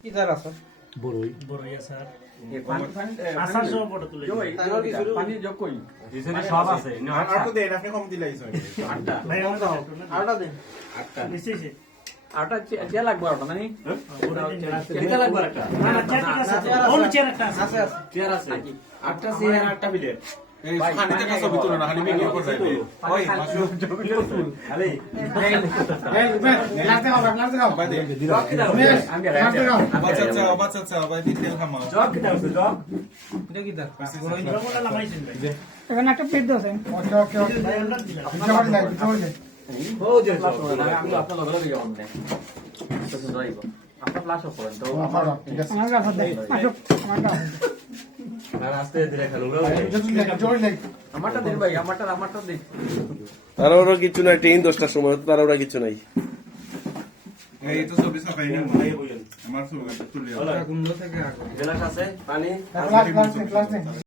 কি দার আছে বড়ই আছে আর আসার সময় ফটো তুলে পানি যোগ কই দিছনে সব আছে আটটা দেন আপনি কম দিলাইছ আটটা ভাই আমরা আটা দেন আটটা নিশ্চয়ই আটটা চেয়ার লাগবে আটটা মানে এটা লাগবে একটা না না চেয়ার আছে অন্য চেয়ার একটা আছে আছে আছে চেয়ার আছে আটটা চেয়ার আটটা প্লেট এই খানিতে কাছে ভিতরে না খালি মেঘের উপর যাইবে ওই মাসু আরে লাগতে গাও বাদে আমি বাচ্চা চাও ভাই দিতে খামা জগ কিটা আছে জগ এটা কি দার রঙটা লাগাইছেন ভাই এখানে একটা প্লেট দাও স্যার ভাই আমরা দিলাম ও যে আমি আপনার লগে লগে যাবো না তো যাইব আপনার ক্লাস করেন তো আমার রাখা দেয় আসুক আমার রাখা আর আস্তে ধীরে খেলো আমারটা দিন ভাই আমারটা দিন তারা ওরা কিছু নাই ট্রেন 10টার সময় তারা ওরা কিছু নাই এই তো সব সাফাই না আমার সব তুলে কুন্দ থেকে আগে গ্লাস আছে পানি ক্লাস